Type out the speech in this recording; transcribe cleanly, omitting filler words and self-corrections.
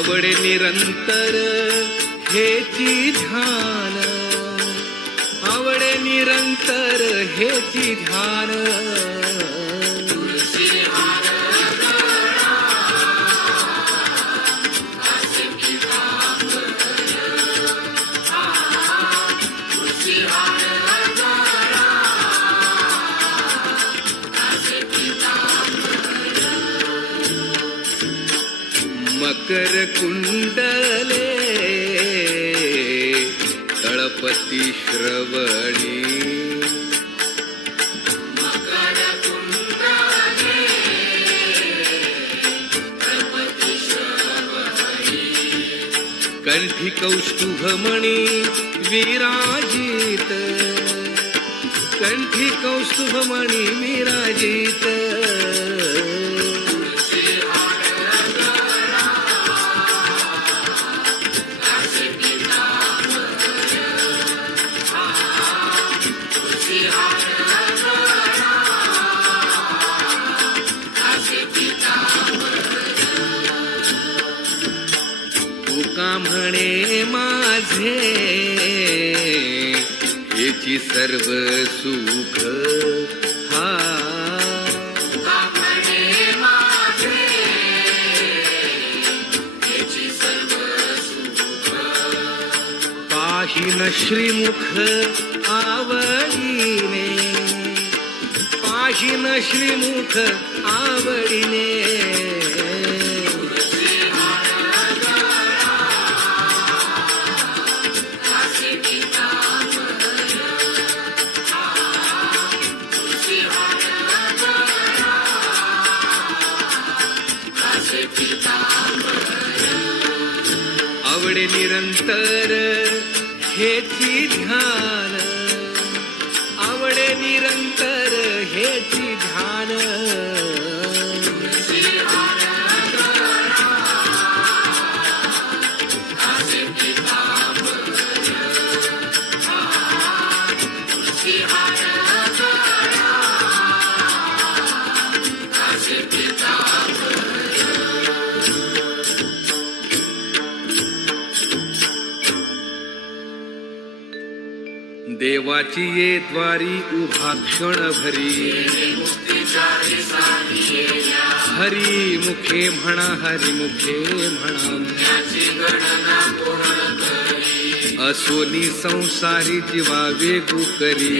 आवडे निरंतर हेची ध्यान, आवडे निरंतर हेची ध्यान. मकर कुंडले तळपती श्रवणी, कंठी कौस्तुभमणी विराजित, कंठी कौस्तुभमणी विराजित. तुका म्हणे माझे हेची सर्व सुख, हा पाहिन श्रीमुख आवडीने, पाहिन श्रीमुख आवडीने. आवडे निरंतर हेची ध्यान, आवडे निरंतर हेची ध्यान. देवाची ये द्वारी उभा क्षण भरी, हरी मुखे म्हणा, हरी मुखे म्हणा. असोनी संसारी जीवा वेगू करी,